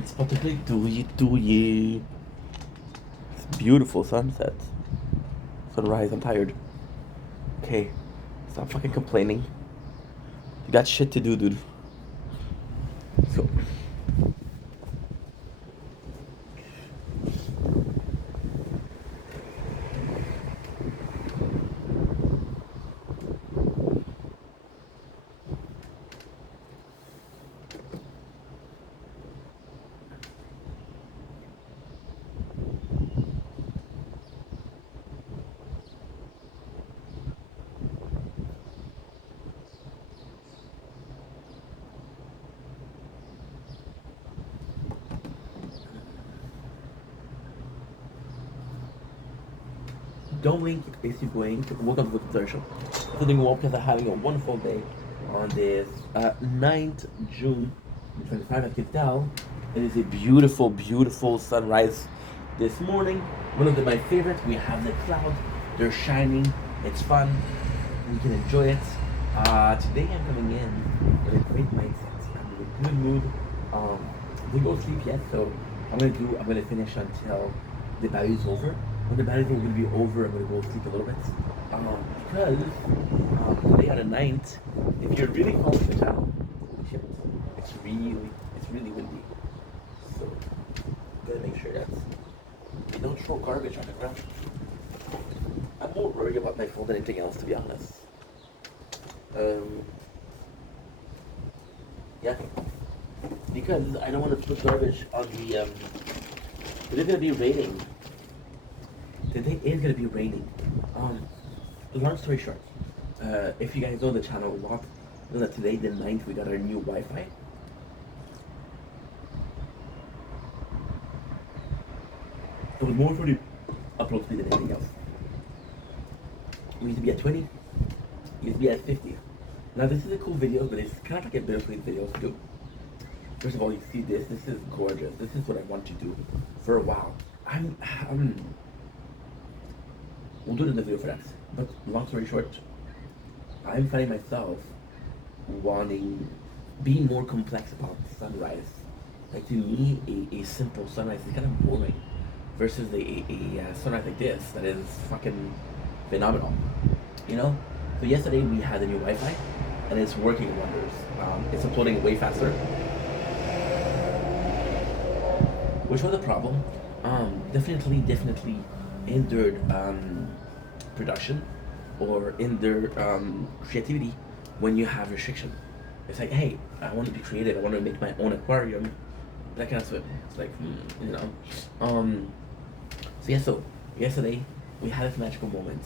It's particularly dewy. It's beautiful sunset. Sunrise, I'm tired. Okay, stop fucking complaining. You got shit to do, dude. So, don't blink, if you blink, welcome to the third show. Feeling well because I'm having a wonderful day on this 9th June 2025. As you can tell, it is a beautiful, beautiful sunrise this morning. One of my favorites. We have the clouds, they're shining, it's fun, we can enjoy it. Today I'm coming in with a great mindset. I'm in a good mood. Didn't go to sleep yet, so I'm gonna finish until the battery is over. When the battery is gonna be over, I'm gonna go sleep a little bit. Because today on the 9th, if you're really close to the channel, shit, it's really windy. So gotta make sure that you don't throw garbage on the ground. I'm more worried about my phone than anything else, to be honest. Um, yeah, because I don't want to put garbage on the. It is gonna be raining. Today is gonna be raining. Long story short, if you guys know the channel a lot, know that today, the 9th, we got our new Wi-Fi. It was more for the upload speed than anything else. We used to be at 20, we used to be at 50. Now this is a cool video, but it's kind of like a bittersweet video to do. First of all, you see this. This is gorgeous. This is what I want to do for a while. We'll do another video for that. But long story short, I'm finding myself wanting, being more complex about sunrise. Like to me, a simple sunrise is kind of boring versus a sunrise like this that is fucking phenomenal. You know? So yesterday we had a new Wi-Fi and it's working wonders. It's uploading way faster. Which was a problem. Definitely hindered production or hindered creativity when you have restriction. It's like, hey, I want to be creative. I want to make my own aquarium. That kind of stuff. It's like, you know. So yesterday we had this magical moment.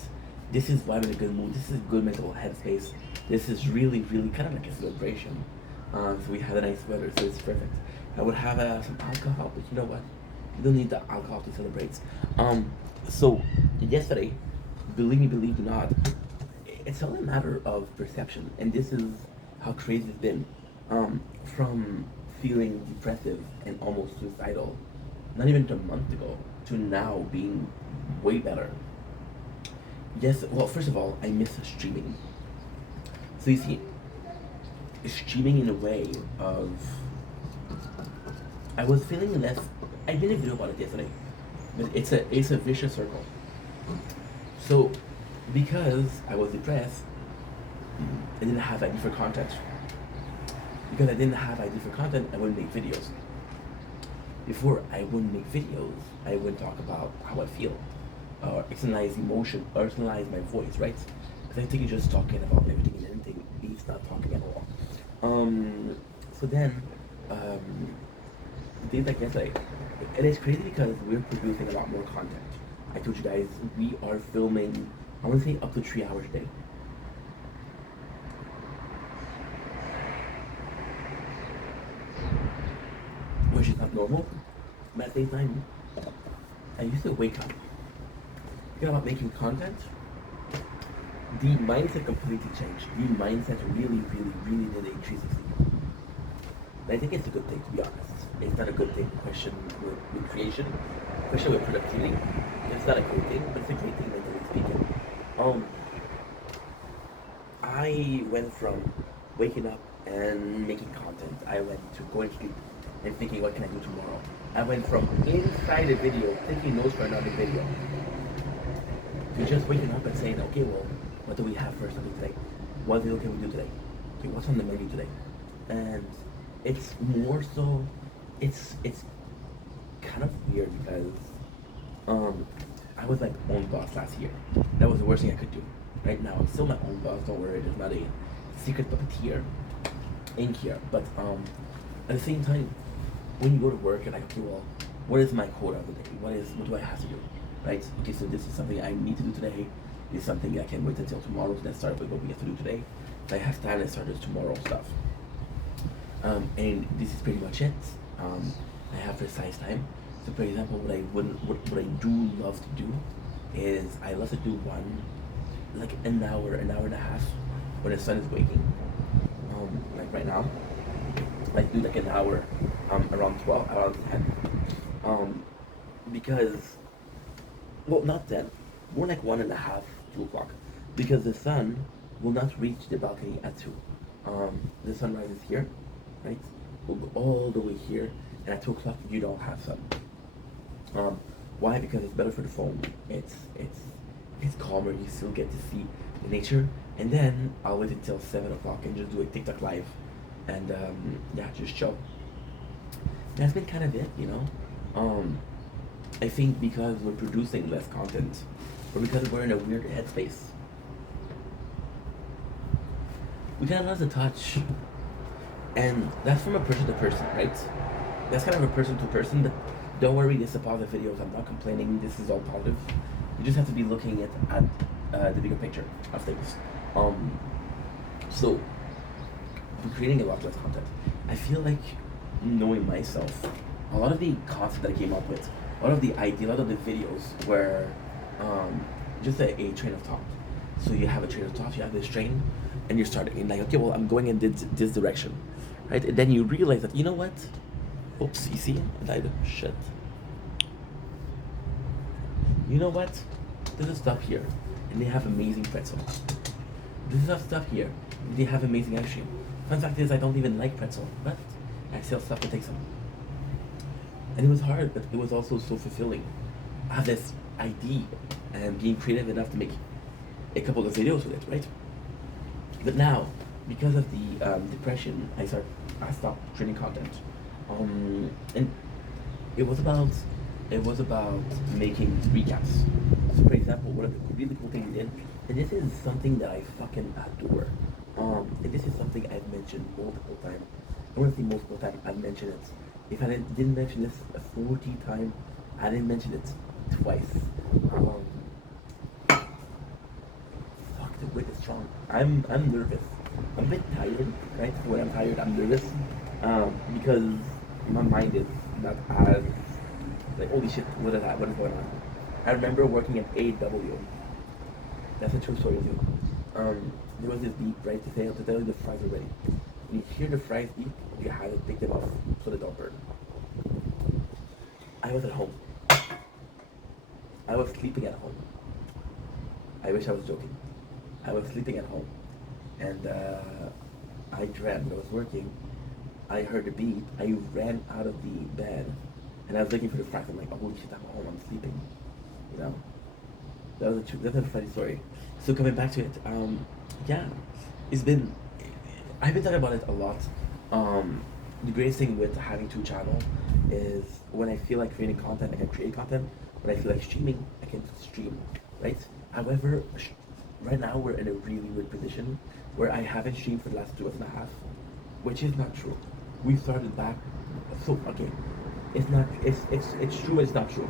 This is why I'm in a good mood. This is a good mental headspace. This is really, really kind of like a celebration. So we had a nice weather, so it's perfect. I would have some alcohol, but you know what? You don't need the alcohol to celebrate. So yesterday, believe me, believe me not, it's all a matter of perception, and this is how crazy it's been. From feeling depressive and almost suicidal, not even a month ago, to now being way better. Yes, well, first of all, I miss streaming. So you see, streaming in a way of, I was feeling less. I made a video about it yesterday, but it's a vicious circle. So because I was depressed, I didn't have idea for content. Because I didn't have idea for content, I wouldn't make videos. Before I wouldn't make videos, I would talk about how I feel, or externalize emotion, or externalize my voice, right? Because I think you're just talking about everything and anything. He's not talking at all. So then, things like yesterday, it is crazy because we're producing a lot more content. I told you guys we are filming, I want to say up to 3 hours a day. Which is not normal. But at the same time, I used to wake up, thinking about making content. The mindset completely changed. The mindset really, really, really did a 360. And I think it's a good thing, to be honest. It's not a good thing to question with creation, question with productivity. It's not a great thing, but it's a great thing mentally speaking. I went from waking up and making content. I went to going to sleep and thinking, what can I do tomorrow? I went from inside a video, taking notes for another video, to just waking up and saying, okay, well, what do we have for something today? What video can we do today? Okay, what's on the menu today? And it's more so, it's kind of weird because I was like own boss last year. That was the worst thing I could do. Right now, I'm still my own boss. Don't worry, there's not a secret puppeteer in here. But at the same time, when you go to work, you're like, okay, well, what is my quota of the day? What do I have to do? Right? Okay, so this is something I need to do today. This is something I can wait until tomorrow to start with what we have to do today. If I have time, let's start this tomorrow stuff. And this is pretty much it. I have precise time. So, for example, what I do love to do is I love to do one, like an hour and a half when the sun is waking. Like right now, I do like an hour, around 12, around 10. Because, well, not 10, more like 1.5, 2 o'clock, because the sun will not reach the balcony at 2. The sun rises here, right? Will go all the way here, and at 2 o'clock you don't have sun. Why? Because it's better for the phone. It's calmer. You still get to see the nature, and then I'll wait until 7 o'clock and just do a TikTok live, and yeah, just chill. That's been kind of it, you know. I think because we're producing less content, or because we're in a weird headspace, we kind of lose the touch, and that's from a person to person, right? That's kind of a person to person, but don't worry, this is a positive videos. I'm not complaining. This is all positive. You just have to be looking at the bigger picture of things. So I'm creating a lot less content. I feel like, knowing myself, a lot of the content that I came up with, a lot of the idea, a lot of the videos were just a train of thought. So you have a train of thought, you have this train, and you're starting, and like, okay, well, I'm going in this direction, right? And then you realize that, you know what? Oops, you see? I died. Shit. You know what? There's a stop here, and they have amazing pretzel. There's a stuff here, and they have amazing ice cream. Fun fact is, I don't even like pretzel, but I still stop to take some. And it was hard, but it was also so fulfilling. I have this idea, and being creative enough to make a couple of videos with it, right? But now, because of the depression, I stopped creating content. And it was about making recaps. So, for example, one of the really cool things we did, and this is something that I fucking adore. And this is something I've mentioned multiple times. I want to say multiple times. I've mentioned it. If I didn't mention this 40 times, I didn't mention it twice. Fuck, the weight is strong. I'm nervous. I'm a bit tired, right? When I'm tired, I'm nervous. Because my mind is not as like, holy shit, what is going on? I remember working at AW. That's a true story too. There was this beep, right, to tell you the fries are ready. When you hear the fries beep, you have to pick them off so they don't burn. I was at home. I was sleeping at home. I wish I was joking. I was sleeping at home, and I dreamt I was working. I heard the beep. I ran out of the bed, and I was looking for the fries. I'm like, oh, holy shit, I'm home. I'm sleeping. You know, that's a funny story. So coming back to it, yeah, I've been talking about it a lot. The greatest thing with having 2 channels is when I feel like creating content, I can create content. When I feel like streaming, I can stream, right? However, right now we're in a really weird position where I haven't streamed for the last 2.5 months, which is not true. We started back, so okay, it's true, it's not true.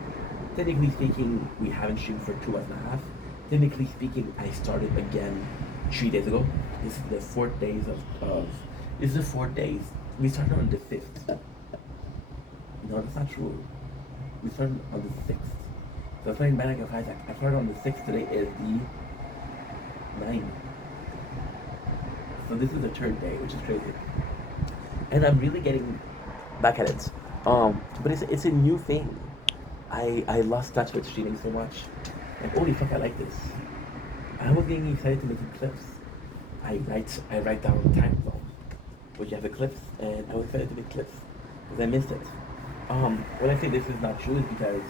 Technically speaking, we haven't streamed for 2.5 months. Technically speaking, I started again 3 days ago. This is the 4th days this is the 4th days. We started on the 5th. No, that's not true. We started on the 6th. So I'm starting Manic of Isaac. I started on the 6th, today is the 9th. So this is the 3rd day, which is crazy. And I'm really getting back at it. But it's a new thing. I lost touch with streaming so much. And holy fuck, I like this. I was getting excited to make clips. I write down time zone, which you have the clips, and I was excited to make clips. because I missed it. When I say this is not true, is because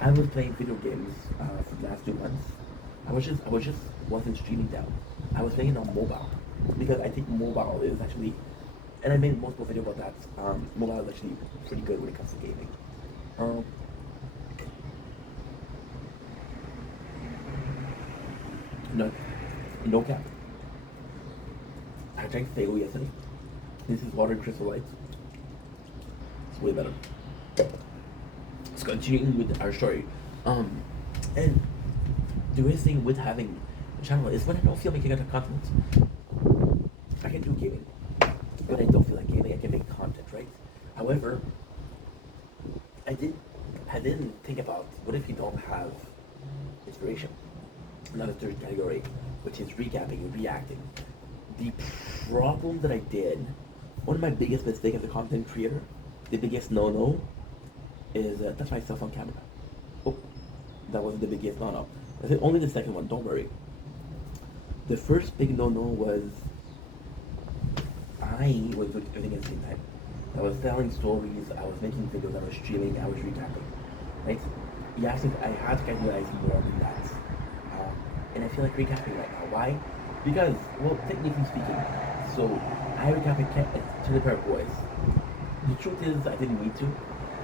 I was playing video games for the last 2 months. I was just wasn't streaming down. I was playing on mobile because I think mobile is actually, and I made multiple videos about that. Mobile is actually pretty good when it comes to gaming. Um, no, no cap. I drank Fago yesterday. This is water and Crystal Light. It's way better. Let's continue with our story. And the weird thing with having a channel is when I don't feel making other content, I can do gaming. When I don't feel like gaming, I can make content, right? However, I did I didn't think about what if you don't have inspiration. Another third category, which is recapping and reacting. The problem that I did, one of my biggest mistakes as a content creator, the biggest no-no, is touch myself on camera. Oh, that wasn't the biggest no-no. I said only the second one, don't worry. The first big no-no was I was doing everything at the same time. I was telling stories, I was making videos, I was streaming, I was recapping, right? Yes, I had to categorize more than that. And I feel like recapping right now. Why? Because, well, technically speaking, so I recapped Chili Pear Boys. The truth is, I didn't need to.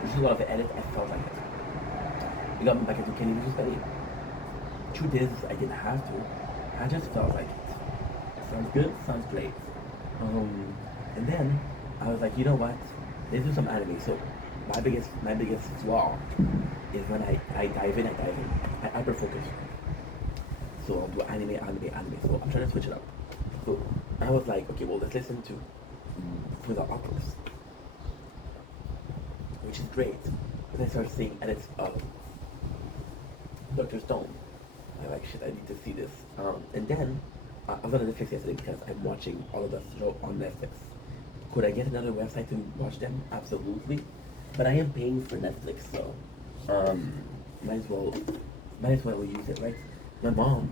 There's a lot of edit, I felt like it. We got me back into Kenny Visual Study. Truth is, I didn't have to. I just felt like it. Sounds good, sounds great. And then I was like, you know what? Let's do some anime. So my biggest flaw is when I dive in. I hyper focus. So I'll do anime. So I'm trying to switch it up. So I was like, okay, well let's listen to the Oculus, which is great. And I started seeing edits of Dr. Stone. I'm like, shit, I need to see this. And then I was on Netflix yesterday because I'm watching all of the show on Netflix. Could I get another website to watch them? Absolutely. But I am paying for Netflix, so might as well use it, right? My mom,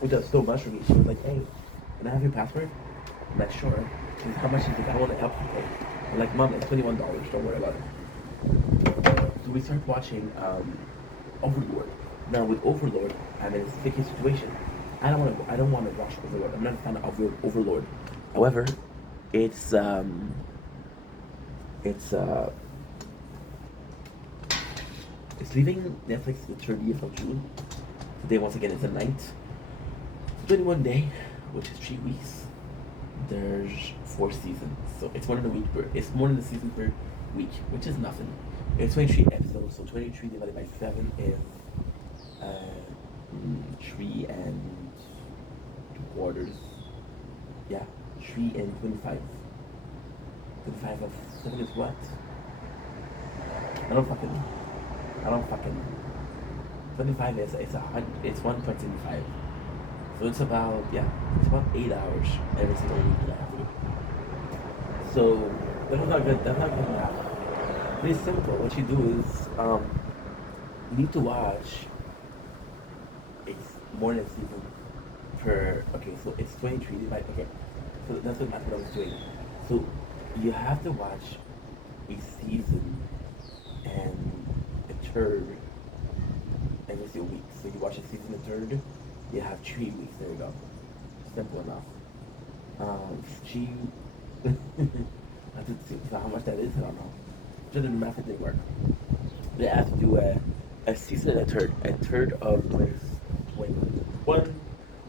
who does so much for me, she was like, hey, can I have your password? I'm like, sure. She's like, how much? She's like, I want to help you pay. I'm like, mom, it's $21, don't worry about it. So we start watching Overlord. Now with Overlord, I'm in a sticky situation. I don't want to watch Overlord. I'm not a fan of Overlord. However, it's leaving Netflix the 30th of June. Today, once again, it's the 9th. 21 day, which is 3 weeks. There's 4 seasons, so it's one in a week. It's more than the season per week, which is nothing. It's 23 episodes, so 23 divided by 7 is 3 and 2/4. Yeah, 3 and 25. 25 of 7 is what? I don't fucking. 25 is it's 1.75. So it's about 8 hours every single week that I have to do. So that's not good. That's not good math. But it's simple. What you do is you need to watch more than a season per. Okay, so it's 23 divided. Okay, so that's what math I was doing. So you have to watch a season and a third every single week. So you watch a season and third, you have 3 weeks. There you go. Simple enough. She. I did see how much that is. I don't know. Just the math didn't work. They have to do a season and a third of 21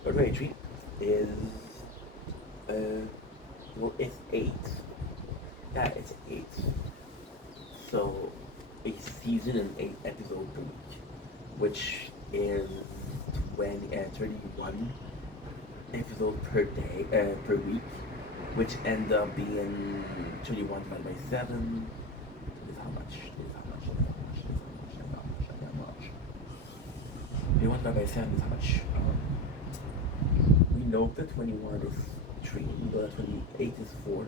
or 23 is well, it's 8. Yeah, it's 8. So a season and 8 episodes per week, which is 31 episodes per day per week, which end up being 21 divided by 7. Is how much? 21 divided by 7 is how much? We know that 21 is 3, we know that 28 is 4,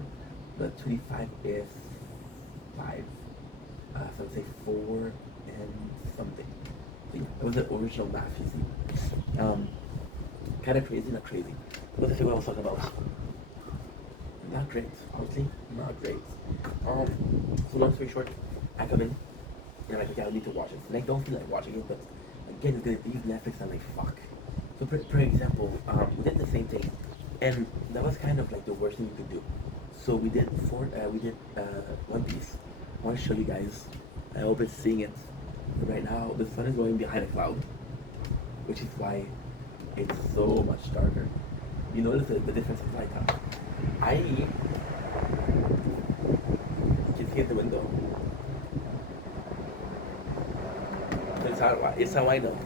that 25 is 5. So I'd say 4 and something. So yeah, that was the original math, you see. Kind of crazy, not crazy. But let's see what I was talking about. Not great, honestly, not great. So long story short, I come in and I'm like, okay, I need to watch it. And I don't feel like watching it, but again, it's gonna leave Netflix. I'm like, fuck. So for example, we did the same thing, and that was kind of like the worst thing you could do. So we did One Piece. I want to show you guys. I hope it's seeing it. Right now, the sun is going behind a cloud, which is why it's so much darker. You notice the difference in light, huh? I can see at the window. It's how I know.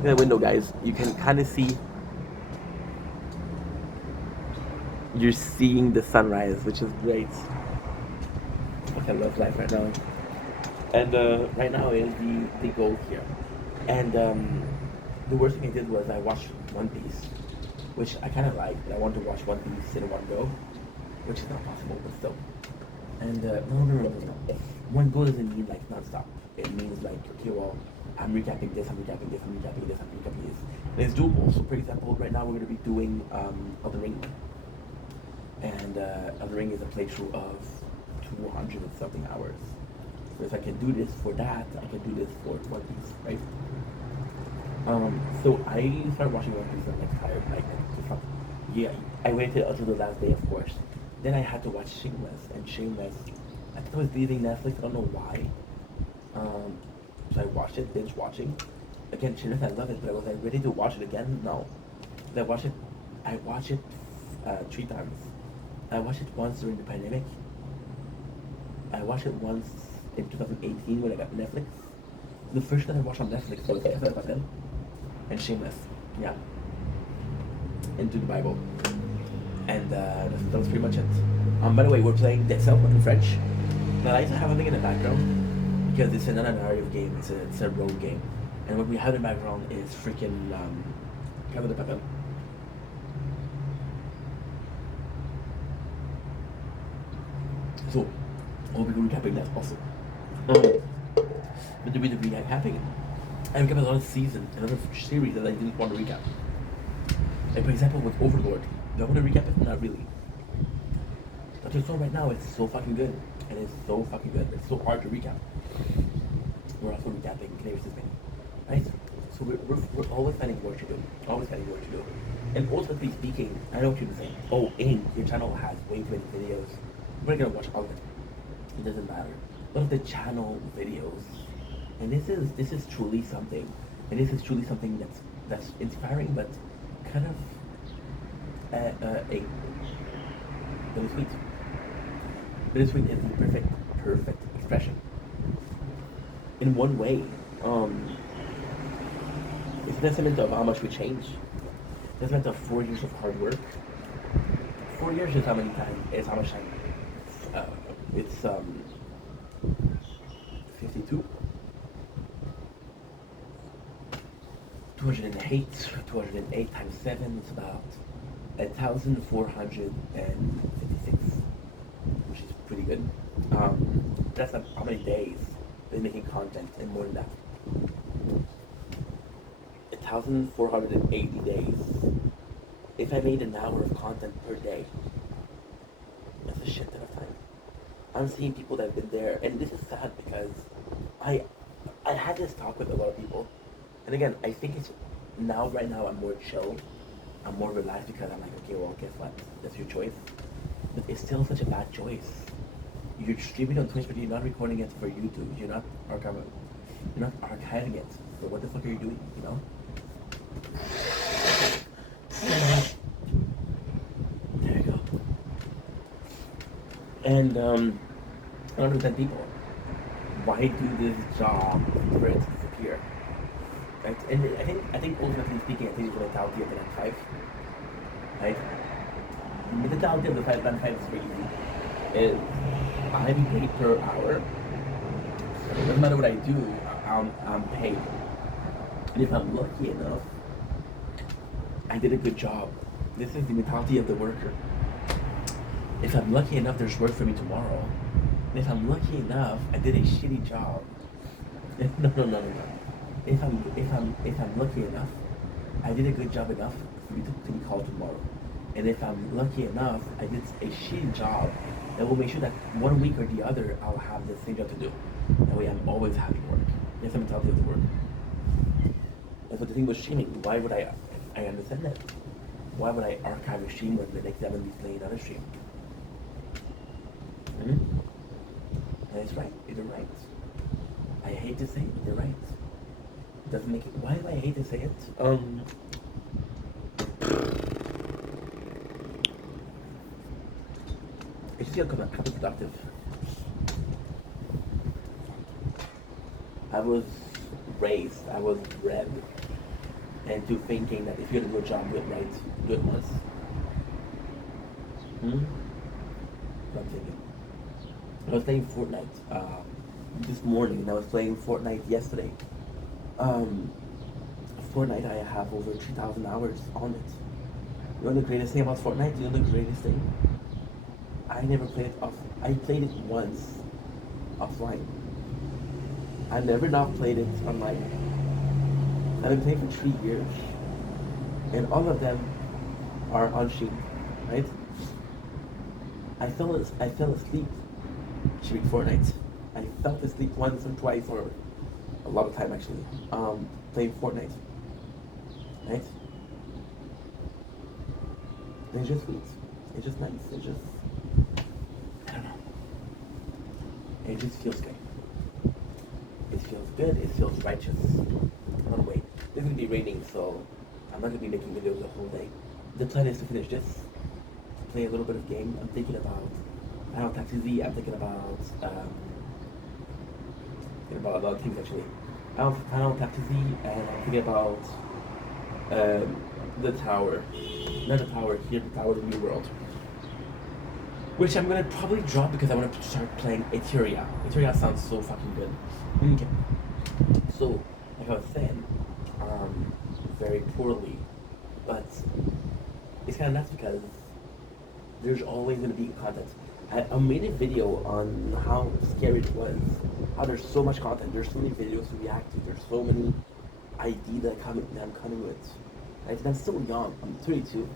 In the window, guys, you can kind of see. You're seeing the sunrise, which is great. I love life right now. And right now is the goal here. And the worst thing I did was I watched One Piece, which I kind of like, but I want to watch One Piece in one go, which is not possible, but still. And no. One go doesn't mean like non-stop. It means like, okay, well, I'm recapping this, I'm recapping this, I'm recapping this, I'm recapping this. And it's doable. So for example, right now we're going to be doing Elden Ring. And Elden Ring is a playthrough of 200 and something hours. So if I can do this for that, I can do this for One Piece, right? So I started watching One Piece and I'm like tired, like just like, yeah. I waited until the last day, of course. Then I had to watch Shameless, and Shameless, I thought it was leaving Netflix. I don't know why. So I watched it, binge watching. Again, Shameless, I love it, but was I ready to watch it again? No. I watched it. I watched it 3 times. I watched it once during the pandemic. I watched it once in 2018 when I got Netflix. The first that I watched on Netflix was Casa de Papel and Shameless. Yeah. Into the Bible. And that was pretty much it. By the way, we're playing Dead Cell in French. And I like to have something in the background because it's not a narrative game, it's a road game. And what we have in the background is freaking Casa de Papel. So, I'll be recapping that also. But to be the recapping, I recapped another season, another series that I didn't want to recap. Like for example, with Overlord, do I want to recap it? Not really. But it's so right now, it's so fucking good, and it's so fucking good. It's so hard to recap. We're also recapping Canary's Spain, right? So we're always finding work to do, always finding work to do. And ultimately speaking, I know what you're saying. Oh, your channel has way too many videos. We're gonna watch all of it. It doesn't matter. But of the channel videos, and this is truly something, and this is truly something that's inspiring, but kind of a bittersweet. Bittersweet is the perfect expression. In one way, it's a testament of how much we change. It's a testament of 4 years of hard work. 4 years is how many time? Is how much time? It's 52. 208 times 7 is about 1,456, which is pretty good. That's how many days they're making content, and more than that. 1,480 days. If I made an hour of content per day, that's a shit ton of time. I'm seeing people that have been there, and this is sad because I had this talk with a lot of people, and again, I think it's right now I'm more chill, I'm more relaxed because I'm like, okay, well, guess what? That's your choice, but it's still such a bad choice. You're streaming on Twitch, but you're not recording it for YouTube. You're not archiving it. So what the fuck are you doing? You know? There you go. And I don't understand people. Why do this job for it to disappear? Right? And I think ultimately speaking, I think it's the mentality of the 9-5. Right? The mentality of the 9-5 is really easy. I'm paid per hour. So it doesn't matter what I do, I'm paid. And if I'm lucky enough, I did a good job. This is the mentality of the worker. If I'm lucky enough, there's work for me tomorrow. And if I'm lucky enough, I did a shitty job. No. If I'm lucky enough, I did a good job enough for me to be called tomorrow. And if I'm lucky enough, I did a shitty job that will make sure that one week or the other I'll have the same job to do. That way I'm always having work. There's some mentality of the work. And so the thing with streaming, why would I understand that. Why would I archive a stream when the next day I'm going to be playing another stream? Mm-hmm. And it's right. They're right. I hate to say it, but they're right. It doesn't make it. Why do I hate to say it? I just feel counterproductive. I was raised, I was bred into thinking that if you're gonna do a job, do it right, do it once. What I'm thinking. I was playing Fortnite this morning, and I was playing Fortnite yesterday. Um, Fortnite, I have over 3,000 hours on it. You know the greatest thing about Fortnite? You know the greatest thing? I never played it off. I played it once offline. I never not played it online. I've been playing for 3 years, and all of them are on stream, right? I fell asleep streaming Fortnite. I fell asleep once or twice, or a lot of time actually, playing Fortnite, right? And it's just sweet. It's just nice. It's just, I don't know. It just feels good. It feels good. It feels righteous. Oh wait, it's gonna be raining, so I'm not gonna be making videos the whole day. The plan is to finish this, play a little bit of game. I'm thinking about Final Taxi Z. I'm thinking about a lot of things actually. Final Taxi Z, and I'm thinking about the tower, not the tower here, the tower of the New World, which I'm gonna probably drop because I want to start playing Eteria. Eteria sounds so fucking good. Okay. So, like I was saying, very poorly, but it's kind of nuts because there's always going to be content. I made a video on how scary it was, how there's so much content, there's so many videos to react to, there's so many ideas that I'm coming with. Right? And I'm still young, I'm 32.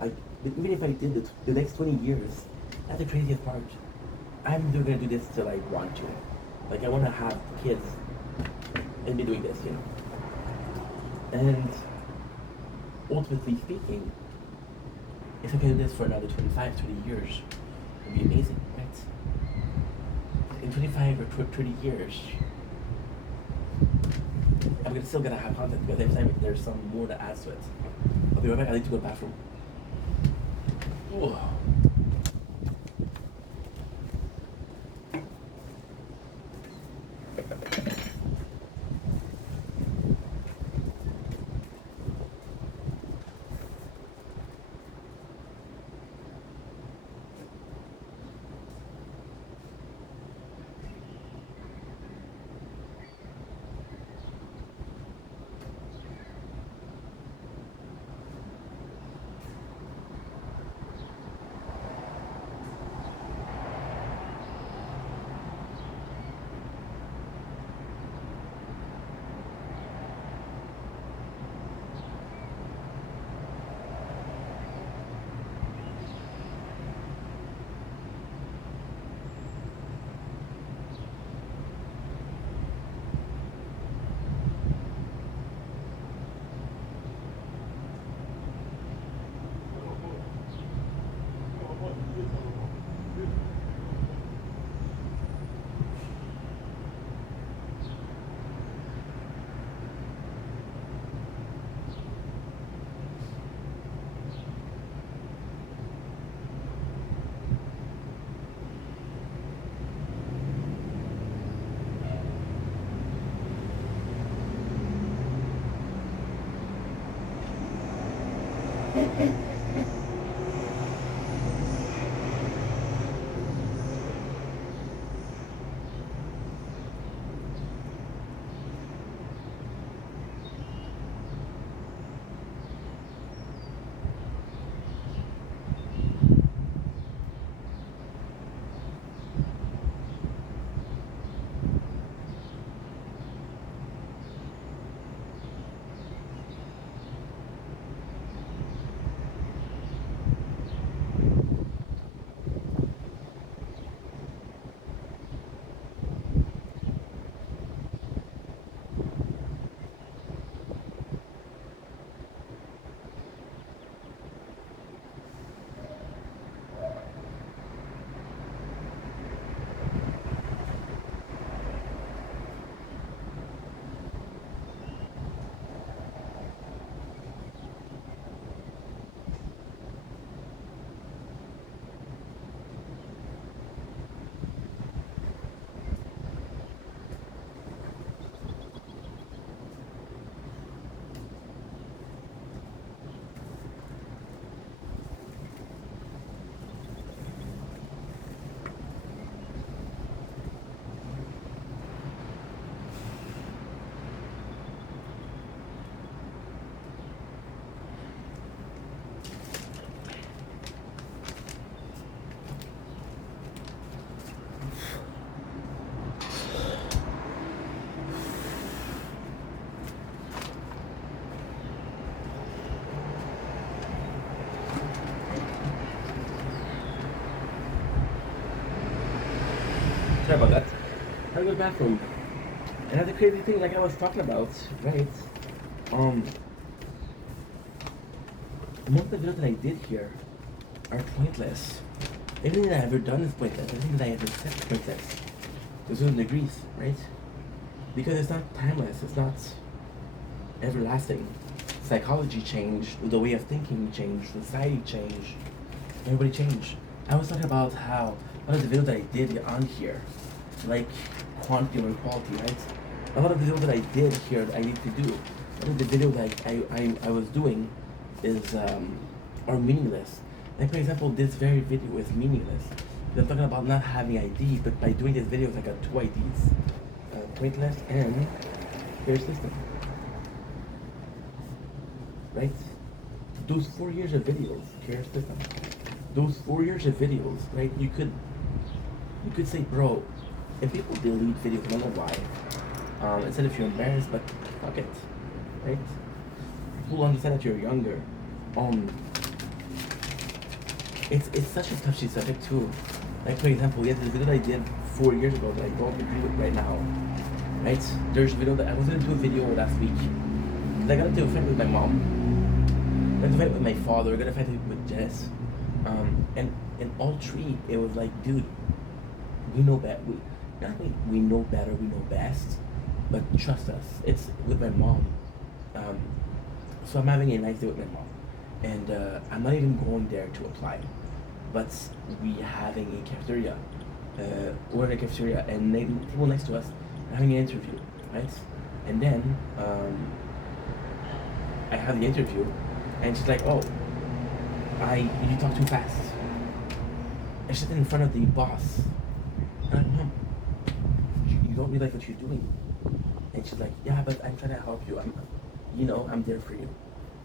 Like, but even if I did the next 20 years, that's the craziest part. I'm going to do this till I want to. Like, I want to have kids and be doing this, you know. And ultimately speaking, if I can do this for another 25, 30 years, it would be amazing, right? In 25 or 30 years, I'm still gonna have content because every time there's some more to add to it. I'll be right back. I need to go to the bathroom. Whoa. Sorry about that. I go to the bathroom. And that's the crazy thing, like I was talking about, right? Um, most of the videos that I did here are pointless. Everything that I've ever done is pointless. Everything that I ever said is pointless. To certain degrees, right? Because it's not timeless. It's not everlasting. Psychology changed, the way of thinking changed, society changed, everybody changed. I was talking about how a lot of the videos that I did on here, like quantity over quality, right? A lot of the videos that I did here that I need to do, a lot of the videos that I was doing is are meaningless. Like for example, this very video is meaningless. I'm talking about not having ID, but by doing this videos I got 2 IDs. Pointless and fair system. Right? Those 4 years of videos, care system. Those 4 years of videos, right? You could say, bro, if people delete videos, I don't know why. Instead if you're embarrassed, but fuck it, right? People understand that you're younger. It's such a touchy subject too. Like for example, yeah, the video that I did 4 years ago that I don't agree with right now, right? There's a video that I was gonna do a video last week. I got into a fight with my mom. I got into a fight with my father. I got into a fight with Jess. And in all 3, it was like, dude, we know better. Not only we know better, we know best, but trust us. It's with my mom. So I'm having a nice day with my mom, and I'm not even going there to apply, but we having a cafeteria. We're in a cafeteria, and the people next to us are having an interview, right? And then I have the interview, and she's like, "Oh, you talk too fast." I sit in front of the boss, and I'm like, "Mom, you don't realize what you're doing." And she's like, "Yeah, but I'm trying to help you. I'm there for you."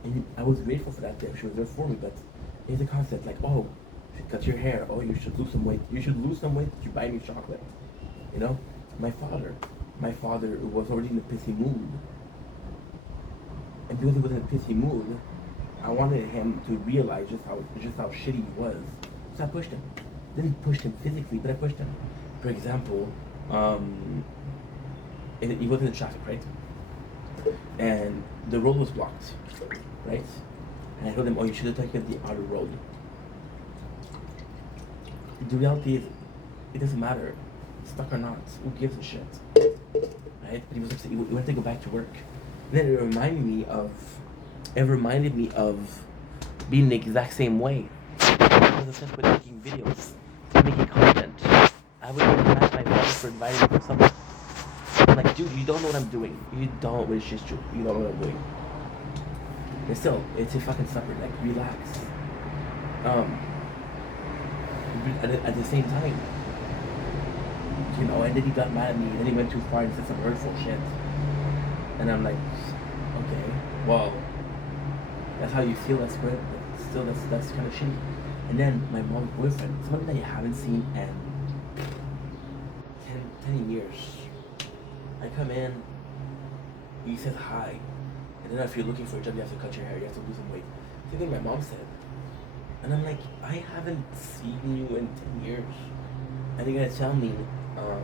And I was grateful for that. She was there for me, but it's a concept like, "Oh, you should cut your hair. Oh, you should lose some weight. You should lose some weight. You buy me chocolate." You know, my father was already in a pissy mood, and because he was in a pissy mood, I wanted him to realize just how shitty he was. So I pushed him. Didn't push him physically, but I pushed him. For example, he was in the traffic, right? And the road was blocked, right? And I told him, "Oh, you should have taken the other road." The reality is, it doesn't matter, stuck or not. Who gives a shit, right? But he was upset. He wanted to go back to work. And then it reminded me of being the exact same way. I was obsessed with making videos, making content. I would even ask my father for inviting me for something. I'm like, dude, you don't know what I'm doing. You don't, but it's just true. You don't know what I'm doing. And still, it's a fucking supper. Like, relax. At the same time, and then he got mad at me. Then he went too far and said some hurtful shit. And I'm like, okay, well, that's how you feel. That's good. But still, that's kind of shitty. And then my mom's boyfriend, somebody that you haven't seen in 10 years. I come in, he says hi, and then if you're looking for a job, you have to cut your hair, you have to lose some weight. Same thing my mom said. And I'm like, I haven't seen you in 10 years. And you're gonna tell me, what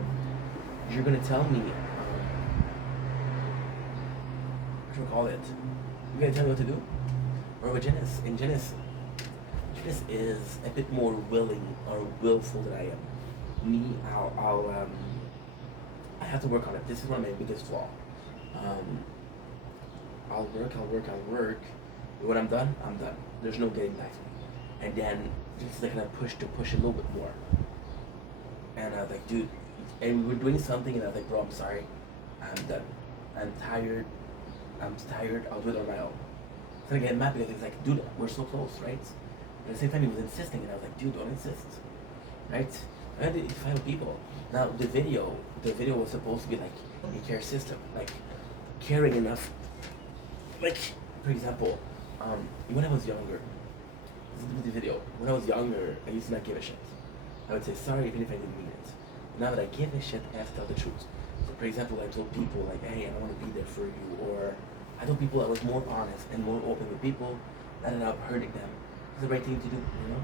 should we call it? You're gonna tell me what to do? Or with Janice, and Janice is a bit more willing or willful than I am. Me, I have to work on it. This is one of my biggest flaw. I'll work. When I'm done, I'm done. There's no getting back to me. And then just like I push a little bit more. And I was like, dude, and we were doing something, and I was like, bro, I'm sorry, I'm done. I'm tired. I'll do it on my own. So I get mad because he's like, dude, we're so close, right? But at the same time, he was insisting, and I was like, dude, don't insist, right? I had to fight with people. Now the video was supposed to be like a care system, like caring enough. Like, for example, when I was younger, this is the video. When I was younger, I used to not give a shit. I would say sorry even if I didn't mean it. Now that I give a shit, I have to tell the truth. So for example, I told people like, hey, I don't want to be there for you, or I told people I was more honest and more open with people, not ended up hurting them. It's the right thing to do, you know?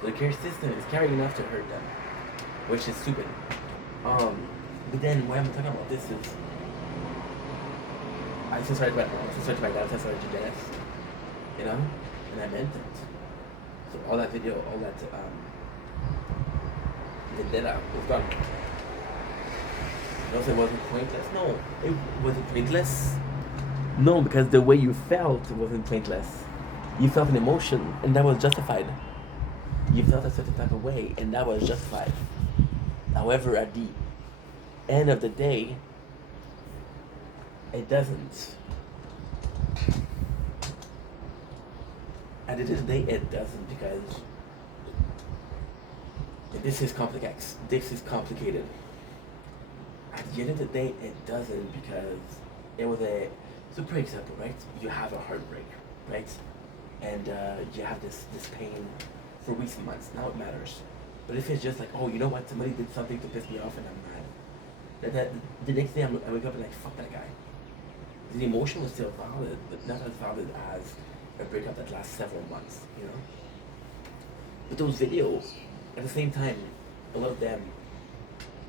So the care system is caring enough to hurt them. which is stupid. But then why I'm talking about this is I still started my mom, I still started my dad, I still started genetics, you know, and I meant it. So all that video, all that vendetta was gone. You know, so it wasn't pointless. No, it wasn't pointless. No, because the way you felt wasn't pointless. You felt an emotion, and that was justified. You felt a certain type of way, and that was justified. However, at the end of the day, it doesn't. At the end of the day, it doesn't because this is complex. This is complicated. At the end of the day, it doesn't because it was a super example, right? You have a heartbreak, right? And you have this pain for weeks and months. Now it matters. But if it's just like, oh, you know what? Somebody did something to piss me off and I'm mad. That the next day I wake up and like, fuck that guy. The emotion was still valid, but not as valid as a breakup that lasts several months, you know? But those videos, at the same time, a lot of them,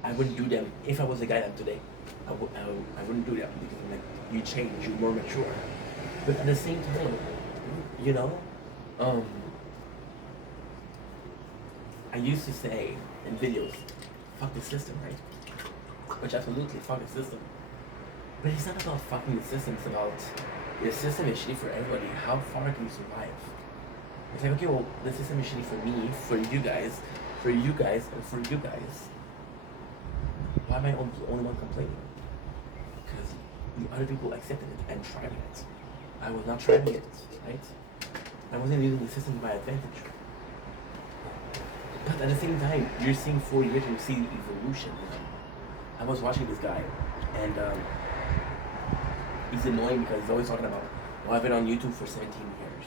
I wouldn't do them if I was the guy I'm today. I wouldn't do them because I'm like, you change, you're more mature. But at the same time, you know, I used to say in videos, fuck the system, right? Which absolutely, fuck the system. But it's not about fucking the system, it's about the system is shitty for everybody. How far can you survive? It's like, okay, well, the system is shitty for me, for you guys, and for you guys. Why am I the only one complaining? Because the other people accepted it and tried it. I was not trying it, right? I wasn't using the system to my advantage. But at the same time, you're seeing 4 years and you see the evolution, you know? I was watching this guy, and he's annoying because he's always talking about, well, I've been on YouTube for 17 years.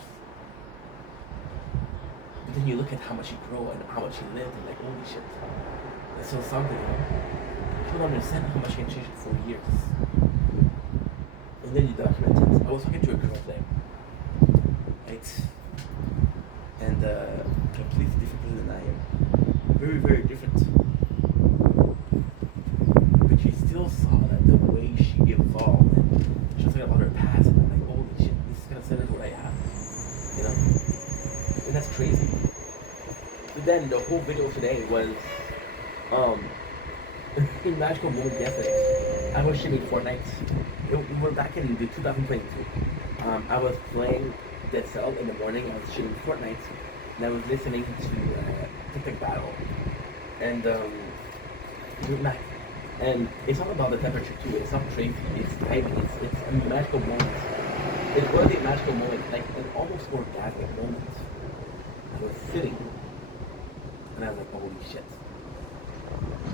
But then you look at how much he grew and how much he lived, and like, holy shit. That's so something, you know? People don't understand how much he can change in 4 years. And then you document it. I was talking to a girl today, right? And completely different person than I am. Very, very different. But she still saw that the way she evolved, and she was talking about her past, and I'm like, holy shit, this is gonna send her to what I have, you know? And that's crazy. But then the whole video today was, in Magical Moment yesterday, I was streaming Fortnite. We're back in the 2022. I was playing Dead Cell in the morning. I was streaming Fortnite, and I was listening to TikTok Battle, and Mac. And it's all about the temperature too. It's not crazy. It's timing. It's a magical moment. It was a magical moment, like an almost orgasmic moment. I was sitting, and I was like, holy shit.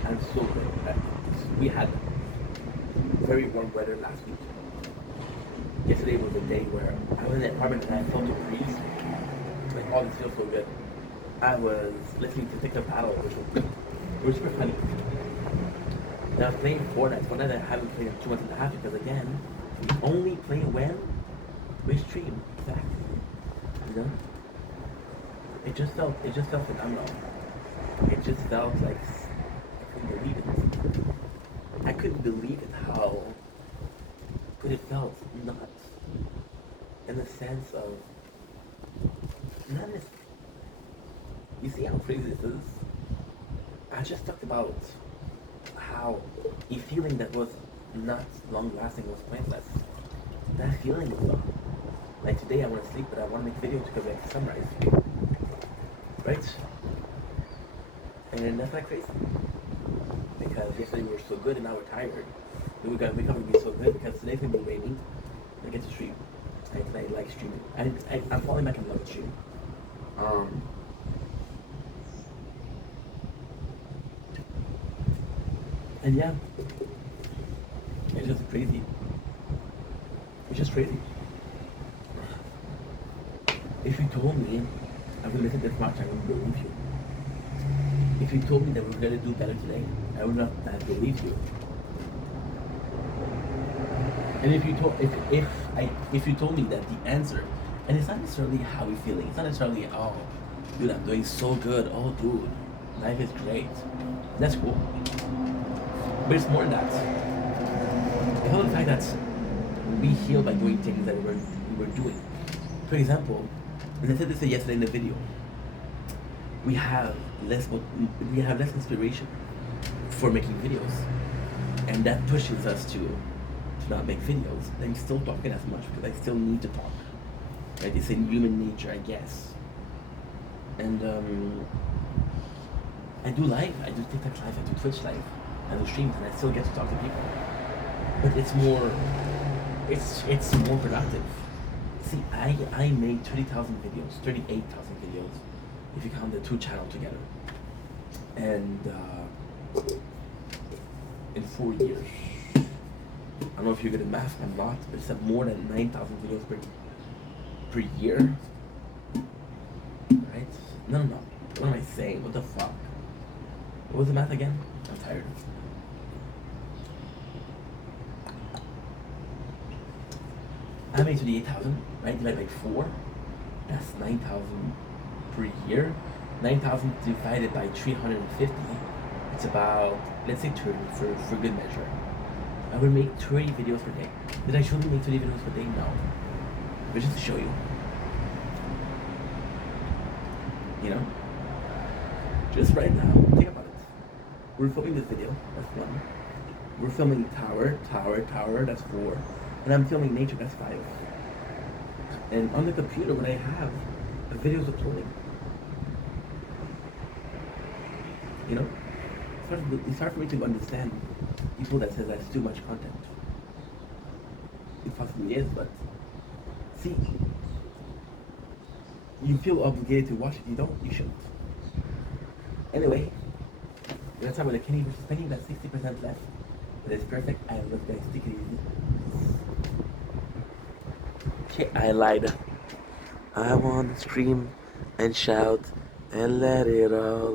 I'm so good. We had very warm weather last week. Yesterday was a day where I was in an apartment and I felt a breeze. Like, oh, this feels so good. I was listening to TikTok Battle, which was super funny. And I was playing Fortnite I haven't played in 2 months and a half because, again, we only play when we stream. Exactly. You know? It just felt phenomenal. It just felt like I couldn't believe it. I couldn't believe it how good it felt. Not in the sense of you see how crazy this is? I just talked about how a feeling that was not long lasting was pointless. That feeling was gone. Like today I want to sleep but I want to make videos because I have sunrise. Right? And that's not crazy. Because yesterday we were so good and now we're tired. But we gotta wake up and be so good because today's gonna be raining. I get to stream. And I like streaming. I'm falling back in love with streaming. And yeah, it's just crazy. It's just crazy. If you told me I would listen this much, I wouldn't believe you. If you told me that we were gonna do better today, I would not have believed you. And if you told me that the answer, and it's not necessarily how we're feeling, it's not necessarily, oh, dude, I'm doing so good, oh, dude, Life is great. That's cool. But it's more than that. It's all the fact that we heal by doing things that we were doing. For example, and I said this yesterday in the video, we have less inspiration for making videos, and that pushes us to not make videos. I'm still talking as much because I still need to talk. Right? It's in human nature, I guess. And I do live. I do TikTok live. I do Twitch live. I do streams, and I still get to talk to people. But it's more productive. See, I made 30,000 videos, 38,000 videos, if you count the two channels together. And in 4 years, I don't know if you're good at math, I'm not, but it's more than 9,000 videos per year. Right? No. What am I saying? What the fuck? What was the math again? I'm tired. I made 38,000, right? Divided by 4. That's 9,000 per year. 9,000 divided by 350. It's about, let's say 30 for good measure. I will make 30 videos per day. Did I truly make 30 videos per day? No. But just to show you. You know? Just right now, think about it. We're filming this video, that's 1. We're filming tower, that's 4. And I'm filming nature, that's 5. And on the computer, what I have, the video's uploading. You know? It's hard for me to understand people that says that's too much content. It possibly is, but see, you feel obligated to watch it. You don't, you shouldn't. Anyway, let's talk about the Kenny versus Penny. That's 60% left. But it's perfect. I love guys. Take it easy. Okay, I lied. I want to scream and shout and let it all